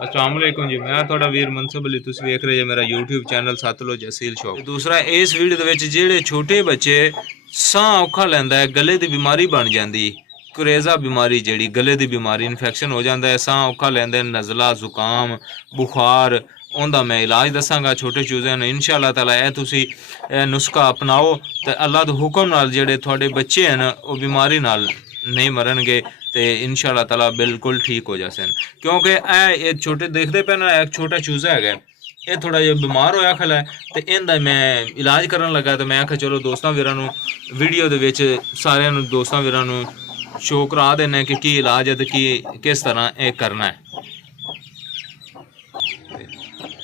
अस्सलाम वालेकुम जी, मैं थोड़ा वीर मनसब अली, तुसीं वेख रहे जे मेरा YouTube channel Satluj Aseel shop. दूसरा इस वीडियो दे विच जेहड़े छोटे बच्चे साह औखा लैंदा है, गले दी बीमारी बन जांदी, कुरेजा बीमारी जेहड़ी गले दी बीमारी इन्फेक्शन हो जाता है, साह औखा लैंदे, नज़ला जुकाम बुखार, उनका मैं इलाज दसांगा छोटे चूज़े ने। इंशाअल्लाह ताला ए तुसी नुस्खा अपनाओ तो अल्लाह दे हुक्म नाल जेहड़े थोड़े बच्चे हैं वो बीमारी नाल नहीं मरनगे तो इंशाअल्लाह ताला बिल्कुल ठीक हो जासन। क्योंकि ए छोटे देखते पे ना, एक छोटा चूज़ा है, ये थोड़ा जिहा बीमार होया खला है, तो इनका मैं इलाज करन लगा, तो मैं आख्या चलो दोस्तां वीरां नूं वीडियो दे विच सारिआं नूं दोस्तां वीरां नूं शो करा देना कि की इलाज है तो की किस तरह ये करना है।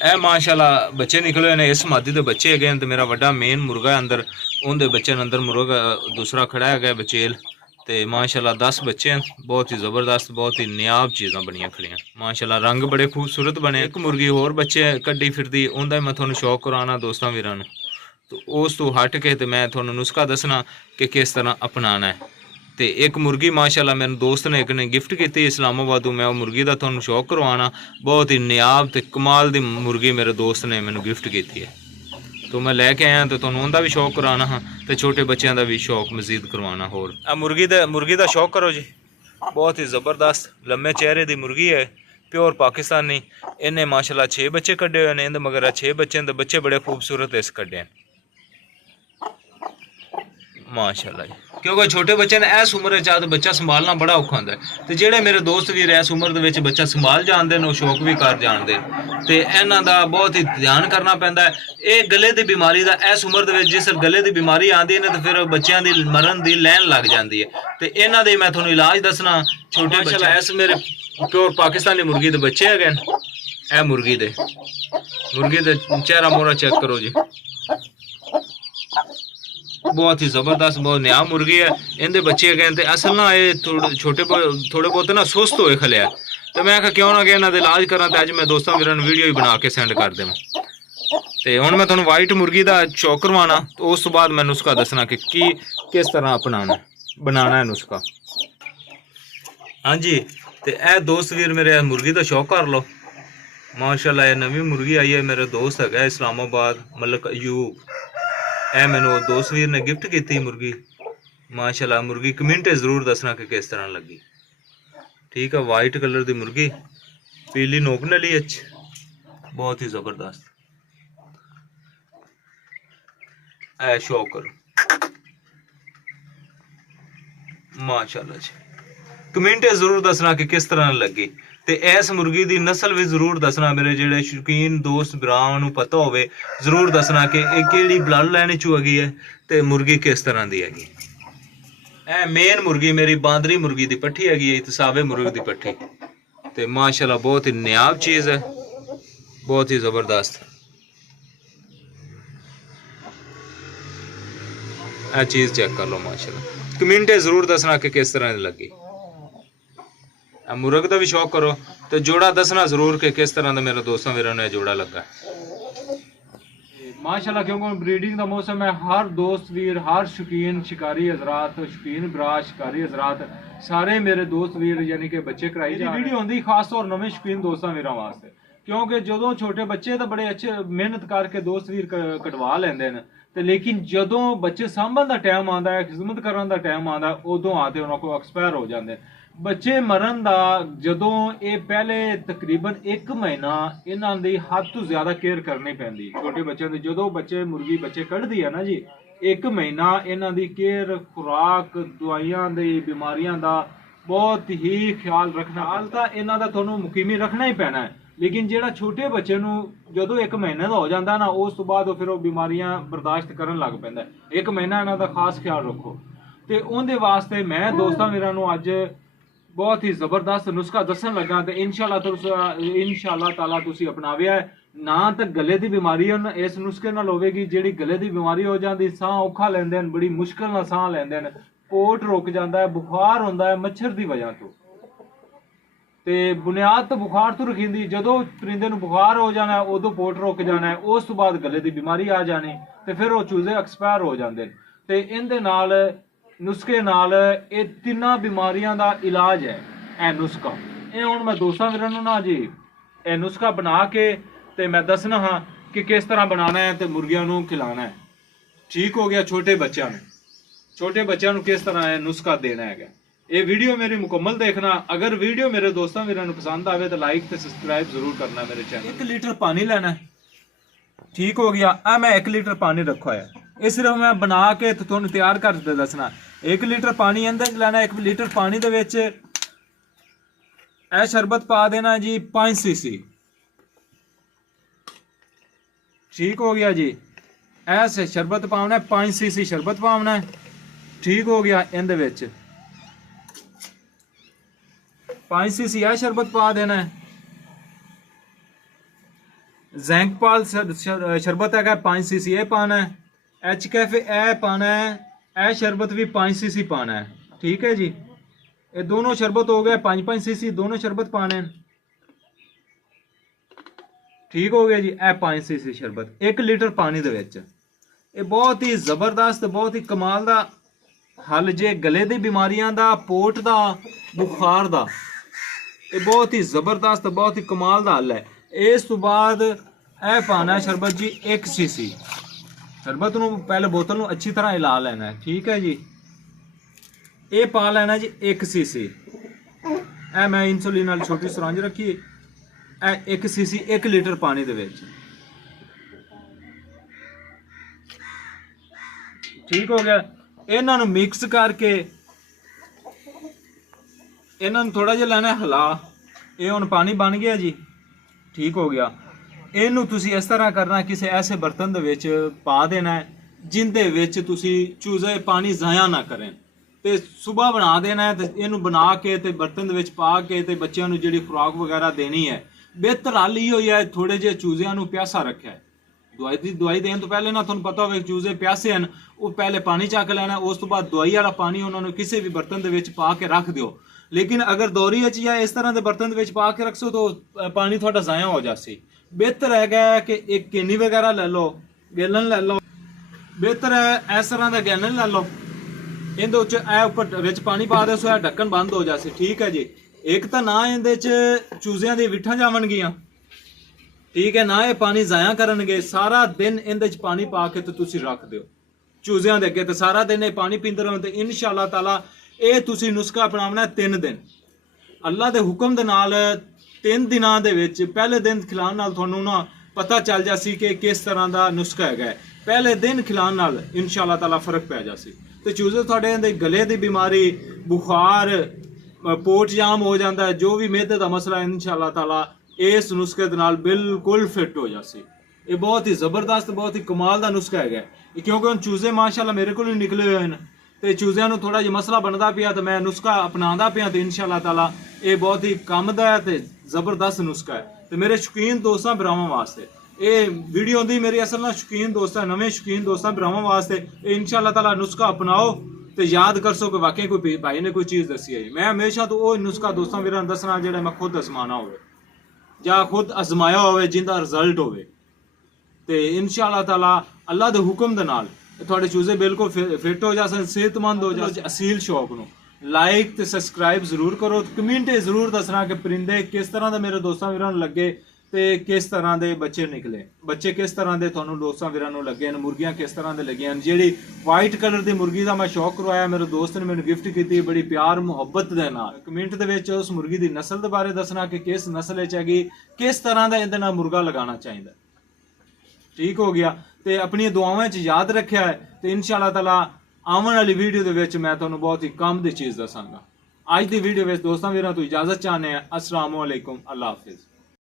ए माशाल्लाह बच्चे निकले ने, इस मादी के बच्चे है, तो मेरा वड्डा मेन मुर्गा है अंदर, उनके बच्चे अंदर मुर्गा दूसरा खड़ा है बचेल, तो माशाल्लाह 10 बच्चे हैं, बहुत ही ज़बरदस्त, बहुत ही नियाब चीज़ां बनिया खड़ियाँ माशाल्लाह, रंग बड़े खूबसूरत बने। एक मुर्गी होर बच्चे कड्डी फिरदी, उनका मैं थोड़ा शौक कराना दोस्तों वीरां नूं, तो उस तो हट के तो मैं थोड़ा नुस्खा दसना कि किस तरह अपनाना है। तो एक मुर्गी माशाल्लाह मेरे दोस्त ने एक ने गिफ्ट की इस्लामाबादों, मैं वो मुर्गी का थोड़ा शौक करवाना, बहुत ही नियाब तो कमाल की मुर्गी मेरे दोस्त ने मैंने गिफ्ट की है, तो मैं लैके आया तो थोड़ा उनका भी शौक कराना हाँ, तो छोटे बच्चों का भी शौक मजीद करवाना। होर मुर्गी का शौक करो जी, बहुत ही ज़बरदस्त लम्बे चेहरे की मुर्गी है, प्योर पाकिस्तानी। इन्हें माशाल्लाह 6 बच्चे कड्डे हुए हैं, मगर 6 बच्चे तो बच्चे बड़े खूबसूरत इस कड्डे हैं माशाल्लाह जी। क्योंकि छोटे बच्चे ने इस उम्र तो बच्चा संभालना बड़ा औखा होंदा है, तो जेडे मेरे दोस्त भी इस उम्र के बच्चा संभाल जानते हैं, शौक भी कर जानते हैं, तो इन्हों का बहुत ही ध्यान करना पैंदा है। ये गले की बीमारी का इस उम्र जिस गले की बीमारी आती है तो फिर बच्चों की मरण की लैन लग जाती है, तो इन्हों के मैं थोड़ा इलाज दसना। छोटे बच्चा इस मेरे प्योर पाकिस्तानी मुर्गी के बच्चे है, ए मुर्गी के चेहरा मोहरा चेक करो जी, बहुत ही ज़बरदस्त, बहुत नया मुर्गी है। इनके बच्चे गए तो असल ना ये छोटे थोड़े बहुत ना सुस्त होए खले है, तो मैं आखा क्यों ना कि इन्हों इलाज करा, तो अज मैं दोस्तों वीर वीडियो ही बना के सेंड कर देव। तो हुण मैं थोड़ा वाइट मुर्गी का शौक करवाना, तो उस तो बाद मैं नुस्खा दसना कि किस तरह अपनाना बनाना है नुस्खा। हाँ जी, तो यह दोस्त वीर मेरे मुर्गी का शौक कर लो माशाल्लाह। नवी मुर्गी आई है, मेरे दोस्त है इस्लामाबाद मलक अयूब, ए मैनू दोस्त वीर ने गिफ्ट की मुर्गी माशाल्लाह। मुर्गी कमेंट जरूर दसना कि किस तरह लगी, ठीक है। वाइट कलर की मुर्गी, पीली नोक नली अच्छ, बहुत ही ज़बरदस्त, ऐ शौक करो माशाल्लाह जी। कमेंट जरूर दसना कि किस तरह लगी, तो इस मुर्गी की नस्ल भी जरूर दसना, मेरे जेडे शौकीन दोस्त भरावां पता हो जरूर दसना कि केड़ी ब्लड लाइन चू हैगी है, तो मुर्गी किस तरह की हैगी। ए मेन मुर्गी मेरी बांदरी मुर्गी की पट्ठी हैगी है, तसावे मुर्ग की पट्ठी, तो माशाल्लाह बहुत ही नियाब चीज़ है, बहुत ही ज़बरदस्त। ए चीज़ चेक कर लो माशाल्लाह, कमेंट जरूर दसना कि किस तरह लगी। मुर्ग का भी शौक करो तो जोड़ा दसना जरूर कि किस तरह का मेरे दोस्तों वीरों ने जोड़ा लगा माशाल्लाह। क्योंकि ब्रीडिंग का मौसम है, हर दोस्त वीर, हर शौकीन शिकारी हजरात, शौकीन बरा शिकारी हजरात, सारे मेरे दोस्त वीर यानी कि बच्चे कराई जा वीडियो होंगी खास तौर नवे शौकीन दोस्तों वीर वास्ते, क्योंकि जो छोटे बच्चे तो बड़े अच्छे मेहनत करके दोस्त वीर कटवा लेंदे हैं, तो लेकिन जो बच्चे सांभन का टाइम आता है, खिदमत करने का टाइम आता है, उदों आते उन्होंने को एक्सपायर हो जाते हैं बच्चे मरण का। जो ये पहले तकरीबन 1 महीना इन्हों की हद तो ज्यादा केयर करनी पैंदी छोटे बच्चों की। जो बच्चे मुर्गी बच्चे कढ़दी है ना जी, 1 महीना इन्हों की केयर, खुराक, दवाइयां दी, बीमारियां का बहुत ही ख्याल रखना। हाल तो इन्हों का थोड़ा मुकीमी रखना ही पैना है, लेकिन जो छोटे बच्चे जो 1 महीने का हो जाता ना, उस तो बाद फिर वो बीमारियां बर्दाश्त करन लग पैंदा। 1 महीना इन्हों का खास ख्याल रखो, तो उनके वास्ते मैं दोस्तों मेरा अज बहुत ही जबरदस्त नुस्खा दसन लगा, तो इंशाअल्लाह ताला तुसी अपनाविया है ना, तो गले की बीमारी इस नुस्खे नाल होवेगी। जिहड़ी गले की बीमारी हो जाती, साह औखा लैंदे हैं, बड़ी मुश्किल नाल साह लैंदे हैं, पोट रुक जाता है, बुखार होंदा है मच्छर की वजह तो, ते बुनियाद तो बुखार तो रखींदी, जो परिंदे नूं बुखार हो जाना है उदों पोट रुक जाना है, उस तो बाद गले की बीमारी आ जानी, तो फिर वो चूजे एक्सपायर हो जाते हैं। तो इहदे नाल नुस्खे नाल ये 3 बीमारियां का इलाज है। ए नुस्खा ये हुण मैं दोस्तां वीरां नूं ना जी ਇਹ ਨੁਸਖਾ ਬਣਾ ਕੇ ਤੇ ਮੈਂ ਦੱਸਣਾ ਹਾਂ ਕਿ ਕਿਸ ਤਰ੍ਹਾਂ ਬਣਾਉਣਾ ਹੈ ਤੇ ਮੁਰਗੀਆਂ ਨੂੰ ਖਿਲਾਉਣਾ ਹੈ। ਠੀਕ ਹੋ ਗਿਆ। ਛੋਟੇ ਬੱਚਿਆਂ ਨੂੰ ਕਿਸ ਤਰ੍ਹਾਂ ਇਹ ਨੁਸਖਾ ਦੇਣਾ ਹੈਗਾ। ਇਹ ਵੀਡੀਓ ਮੇਰੀ ਮੁਕੰਮਲ ਦੇਖਣਾ। ਅਗਰ ਵੀਡੀਓ ਮੇਰੇ ਦੋਸਤਾਂ ਵੀਰਾਂ ਨੂੰ ਪਸੰਦ ਆਵੇ ਤਾਂ ਲਾਈਕ ਤੇ ਸਬਸਕ੍ਰਾਈਬ ਜ਼ਰੂਰ ਕਰਨਾ ਮੇਰੇ ਚੈਨਲ। 1 ਲੀਟਰ ਪਾਣੀ ਲੈਣਾ ਹੈ। ਠੀਕ ਹੋ ਗਿਆ। ਆ ਮੈਂ 1 ਲੀਟਰ ਪਾਣੀ ਰੱਖਿਆ ਹੈ। ਇਹ ਸਿਰਫ ਮੈਂ ਬਣਾ ਕੇ ਤੇ ਤੁਹਾਨੂੰ ਤਿਆਰ ਕਰਕੇ ਦੱਸਣਾ। 1 ਲੀਟਰ ਪਾਣੀ ਅੰਦਰ ਲੈਣਾ। 1 ਲੀਟਰ ਪਾਣੀ ਦੇ ਵਿੱਚ ਇਹ ਸ਼ਰਬਤ ਪਾ ਦੇਣਾ ਜੀ 5 cc। ਠੀਕ ਹੋ ਗਿਆ ਜੀ। ऐसे शरबत पावना है 5 cc शरबत पावना है। ठीक हो गया। इन दे विच 5 cc है शरबत पा देना है। जैंकपाल शरबत है 5 cc ये पाना है। एच कैफे ए पाना है। ए शरबत भी 5 cc पाना है। ठीक है जी। ये दोनों शरबत हो गए 5 cc दोनों शरबत पाने हैं। ठीक हो गया जी। ए 5 cc शरबत 1 लीटर पानी दे विच। ਇਹ ਬਹੁਤ ਹੀ ਜ਼ਬਰਦਸਤ ਬਹੁਤ ਹੀ ਕਮਾਲ ਦਾ ਹੱਲ ਜੇ ਗਲੇ ਦੀ ਬਿਮਾਰੀਆਂ ਦਾ, ਪੋਟ ਦਾ, ਬੁਖਾਰ ਦਾ। ਇਹ ਬਹੁਤ ਹੀ ਜ਼ਬਰਦਸਤ ਬਹੁਤ ਹੀ ਕਮਾਲ ਦਾ ਹੱਲ ਹੈ। ਇਸ ਤੋਂ ਬਾਅਦ ਇਹ ਪਾਣਾ ਸ਼ਰਬਤ ਜੀ 1 cc। ਸ਼ਰਬਤ ਨੂੰ ਪਹਿਲੇ ਬੋਤਲ ਨੂੰ ਅੱਛੀ ਤਰ੍ਹਾਂ ਹਿਲਾ ਲੈਣਾ ਹੈ। ਠੀਕ ਹੈ ਜੀ। ਇਹ ਪਾ ਲੈਣਾ ਜੀ 1 cc। ਇਹ ਮੈਂ ਇਨਸੂਲਿਨ ਨਾਲ ਛੋਟੀ ਸੁਰੰਜ ਰੱਖੀ। ਇਹ 1 cc 1 ਲੀਟਰ ਪਾਣੀ ਦੇ ਵਿੱਚ। ठीक हो गया। ਇਹਨਾਂ ਨੂੰ ਮਿਕਸ ਕਰਕੇ ਇਹਨਾਂ ਨੂੰ ਥੋੜਾ ਜਿਹਾ ਲੈਣਾ ਹਿਲਾ। ਇਹ ਹੁਣ ਪਾਣੀ ਬਣ ਗਿਆ ਜੀ। ਠੀਕ ਹੋ ਗਿਆ। ਇਹਨੂੰ ਤੁਸੀਂ ਇਸ ਤਰ੍ਹਾਂ ਕਰਨਾ ਕਿਸੇ ਐਸੇ ਬਰਤਨ ਦੇ ਵਿੱਚ ਪਾ ਦੇਣਾ ਹੈ ਜਿੰਦੇ ਵਿੱਚ ਤੁਸੀਂ ਚੂਜ਼ੇ ਪਾਣੀ ਜ਼ਾਇਆ ਨਾ ਕरें ਤੇ ਸਵੇਰ ਬਣਾ ਦੇਣਾ ਹੈ ਤੇ ਇਹਨੂੰ ਬਣਾ ਕੇ ਤੇ ਬਰਤਨ ਦੇ ਵਿੱਚ ਪਾ ਕੇ ਤੇ ਬੱਚਿਆਂ ਨੂੰ ਜਿਹੜੀ ਖੁਰਾਕ ਵਗੈਰਾ ਦੇਣੀ ਹੈ ਬਿਹਤਰ ਹਾਲ ਹੀ ਹੋਈ ਹੈ ਥੋੜੇ ਜਿਹੇ ਚੂਜ਼ਿਆਂ ਨੂੰ ਪਿਆਸਾ ਰੱਖਿਆ ਹੈ। ਦਵਾਈ ਦੇਣ ਤੋਂ ਪਹਿਲੇ ਨਾ ਤੁਹਾਨੂੰ ਪਤਾ ਹੋਵੇ ਚੂਜ਼ੇ ਪਿਆਸੇ ਹਨ ਉਹ ਪਹਿਲੇ ਪਾਣੀ ਚੱਕ ਲੈਣਾ। ਉਸ ਤੋਂ ਬਾਅਦ ਦਵਾਈ ਵਾਲਾ ਪਾਣੀ ਉਹਨਾਂ ਨੂੰ ਕਿਸੇ ਵੀ ਬਰਤਨ ਦੇ ਵਿੱਚ ਪਾ ਕੇ ਰੱਖ ਦਿਓ। ਲੇਕਿਨ ਅਗਰ ਦੋਰੀ ਵਿੱਚ ਜਾਂ ਇਸ ਤਰ੍ਹਾਂ ਦੇ ਬਰਤਨ ਦੇ ਵਿੱਚ ਪਾ ਕੇ ਰੱਖੋ ਤਾਂ ਪਾਣੀ ਤੁਹਾਡਾ ਜ਼ਾਇਆ ਹੋ ਜਾਸੀ। ਬਿਹਤਰ ਹੈਗਾ ਕਿ ਇੱਕ ਕੇਨੀ ਵਗੈਰਾ ਲੈ ਲਓ, ਗੈਲਨ ਲੈ ਲਓ। ਬਿਹਤਰ ਹੈ ਇਸ ਤਰ੍ਹਾਂ ਦਾ ਗੈਲਨ ਲੈ ਲਓ। ਇਹਦੇ ਵਿੱਚ ਇਹ ਉੱਪਰ ਵਿੱਚ ਪਾਣੀ ਪਾ ਦਿਓ ਸੋ ਇਹ ਢੱਕਣ ਬੰਦ ਹੋ ਜਾਸੀ। ਠੀਕ ਹੈ ਜੀ। ਇੱਕ ਤਾਂ ਨਾ ਇਹਦੇ 'ਚ ਚੂਜ਼ਿਆਂ ਦੀ ਵਿਠਾਂ ਜਾਵਣਗੀਆਂ। ठीक है ना ये पानी ਜ਼ਾਇਆ ਕਰਨਗੇ। ਸਾਰਾ ਦਿਨ ਇਹਦੇ 'ਚ ਪਾਣੀ ਪਾ ਕੇ ਤੇ ਤੁਸੀਂ ਰੱਖ ਦਿਓ ਚੂਜ਼ਿਆਂ ਦੇ ਅੱਗੇ ਤੇ ਸਾਰਾ ਦਿਨ ਇਹ ਪਾਣੀ ਪੀਂਦੇ ਰਹੋ ਤੇ ਇਨਸ਼ਾਅੱਲਾ ਤਾਲਾ ਇਹ ਤੁਸੀਂ ਨੁਸਖਾ ਅਪਣਾਉਣਾ 3 ਦਿਨ ਅੱਲਾ ਦੇ ਹੁਕਮ ਦੇ ਨਾਲ। 3 ਦਿਨਾਂ ਦੇ ਵਿੱਚ ਪਹਿਲੇ ਦਿਨ ਖਿਲਾਉਣ ਨਾਲ ਤੁਹਾਨੂੰ ਨਾ ਪਤਾ ਚੱਲ ਜਾਸੀ ਕਿ ਕਿਸ ਤਰ੍ਹਾਂ ਦਾ ਨੁਸਖਾ ਹੈਗਾ। ਪਹਿਲੇ ਦਿਨ ਖਿਲਾਉਣ ਨਾਲ ਇਨਸ਼ਾਅੱਲਾ ਤਾਲਾ ਫਰਕ ਪੈ ਜਾਸੀ ਤੇ ਚੂਜ਼ੇ ਤੁਹਾਡੇ ਦੇ ਗਲੇ ਦੀ ਬਿਮਾਰੀ, ਬੁਖਾਰ, ਪੋਟ ਜਾਮ ਹੋ ਜਾਂਦਾ, ਜੋ ਵੀ ਮਿਹਦੇ ਦਾ ਮਸਲਾ ਇਨਸ਼ਾਅੱਲਾ ਤਾਲਾ ਇਸ ਨੁਸਖੇ ਦੇ ਨਾਲ ਬਿਲਕੁਲ ਫਿੱਟ ਹੋ ਜਾਸੀ। ਇਹ ਬਹੁਤ ਹੀ ਜ਼ਬਰਦਸਤ ਬਹੁਤ ਹੀ ਕਮਾਲ ਦਾ ਨੁਸਖਾ ਹੈਗਾ। ਕਿਉਂਕਿ ਹੁਣ ਚੂਜ਼ੇ ਮਾਸ਼ਾਅੱਲਾ ਮੇਰੇ ਕੋਲ ਹੀ ਨਿਕਲੇ ਹੋਏ ਹਨ ਤੇ ਚੂਜ਼ਿਆਂ ਨੂੰ ਥੋੜਾ ਜਿਹਾ ਮਸਲਾ ਬਣਦਾ ਪਿਆ ਤੇ ਮੈਂ ਨੁਸਖਾ ਅਪਣਾਉਂਦਾ ਪਿਆ ਤੇ ਇਨਸ਼ਾਅੱਲਾ ਤਾਲਾ ਇਹ ਬਹੁਤ ਹੀ ਕੰਮ ਦਾ ਹੈ ਤੇ ਜ਼ਬਰਦਸਤ ਨੁਸਖਾ ਹੈ। ਤੇ ਮੇਰੇ ਸ਼ੌਕੀਨ ਦੋਸਤਾਂ ਭਰਾਵਾਂ ਵਾਸਤੇ ਇਹ ਵੀਡੀਓ ਹੁੰਦੀ ਮੇਰੀ ਅਸਲ ਨਾਲ ਸ਼ੌਕੀਨ ਦੋਸਤਾਂ ਨਵੇਂ ਸ਼ੌਕੀਨ ਦੋਸਤਾਂ ਭਰਾਵਾਂ ਵਾਸਤੇ ਇਹ ਇਨਸ਼ਾਅੱਲਾ ਤਾਲਾ ਨੁਸਖਾ ਅਪਣਾਓ ਤੇ ਯਾਦ ਕਰ ਸੋ ਕਿ ਵਾਕਈ ਕੋਈ ਭਾਈ ਨੇ ਕੋਈ ਚੀਜ਼ ਦੱਸੀ ਹੈ। ਮੈਂ ਹਮੇਸ਼ਾ ਤੋਂ ਉਹ ਨੁਸਖਾ ਦੋਸਤਾਂ ਵੀਰਾਂ ਨੂੰ ਦੱਸਣਾ ਜਿਹੜਾ ਮੈਂ ਖੁਦ ਅਜ਼ਮਾਨਾ ਹੋਵੇ ਜਾਂ ਖੁਦ ਅਜ਼ਮਾਇਆ ਹੋਵੇ ਜਿੰਦਾ ਰਿਜ਼ਲਟ ਹੋਵੇ ਤੇ ਇਨਸ਼ਾਅੱਲਾ ਤਾਲਾ ਅੱਲਾ ਦੇ ਹੁਕਮ ਦੇ ਨਾਲ ਤੁਹਾਡੇ ਚੂਜ਼ੇ ਬਿਲਕੁਲ ਫਿੱਟ ਹੋ ਜਾਣ, ਸਿਹਤਮੰਦ ਹੋ ਜਾਣ। ਅਸੀਲ ਸ਼ੌਕ ਨੂੰ ਲਾਈਕ ਤੇ ਸਬਸਕ੍ਰਾਈਬ ਜ਼ਰੂਰ ਕਰੋ। ਕਮੈਂਟ ਜ਼ਰੂਰ ਦੱਸਣਾ ਕਿ ਪਰਿੰਦੇ ਕਿਸ ਤਰ੍ਹਾਂ ਦੇ ਮੇਰੇ ਦੋਸਤਾਂ ਵੀਰਾਂ ਨੂੰ ਲੱਗੇ ਤੇ ਕਿਸ ਤਰ੍ਹਾਂ ਦੇ ਬੱਚੇ ਨਿਕਲੇ। ਬੱਚੇ ਕਿਸ ਤਰ੍ਹਾਂ ਦੇ ਤੁਹਾਨੂੰ ਦੋਸਤਾਂ ਵੀਰਾਂ ਨੂੰ ਲੱਗੇ ਨੇ, ਮੁਰਗੀਆਂ ਕਿਸ ਤਰ੍ਹਾਂ ਦੇ ਲੱਗੀਆਂ। ਜਿਹੜੀ ਵਾਈਟ ਕਲਰ ਦੀ ਮੁਰਗੀ ਦਾ ਮੈਂ ਸ਼ੌਕ ਕਰਵਾਇਆ ਮੇਰੇ ਦੋਸਤ ਨੇ ਮੈਨੂੰ ਗਿਫਟ ਕੀਤੀ ਬੜੀ ਪਿਆਰ ਮੁਹੱਬਤ ਦੇ ਨਾਲ। ਕਮੈਂਟ ਦੇ ਵਿੱਚ ਉਸ ਮੁਰਗੀ ਦੀ ਨਸਲ ਦੇ ਬਾਰੇ ਦੱਸਣਾ ਕਿ ਕਿਸ ਨਸਲ ਵਿੱਚ ਹੈਗੀ, ਕਿਸ ਤਰ੍ਹਾਂ ਦਾ ਇਹਦੇ ਨਾਲ ਮੁਰਗਾ ਲਗਾਉਣਾ ਚਾਹੀਦਾ। ਠੀਕ ਹੋ ਗਿਆ। ਤੇ ਆਪਣੀਆਂ ਦੁਆਵਾਂ 'ਚ ਯਾਦ ਰੱਖਿਆ ਹੈ ਤੇ ਇਨਸ਼ਾਅੱਲਾ ਤਾਲਾ ਆਉਣ ਵਾਲੀ ਵੀਡੀਓ ਦੇ ਵਿੱਚ ਮੈਂ ਤੁਹਾਨੂੰ ਬਹੁਤ ਹੀ ਕੰਮ ਦੀ ਚੀਜ਼ ਦੱਸਾਂਗਾ। ਅੱਜ ਦੀ ਵੀਡੀਓ ਵਿੱਚ ਦੋਸਤਾਂ ਵੀਰਾਂ ਤੋਂ ਇਜਾਜ਼ਤ ਚਾਹੁੰਦੇ ਹਾਂ। अस्सलाम वालेकुम। अल्लाह हाफिज़।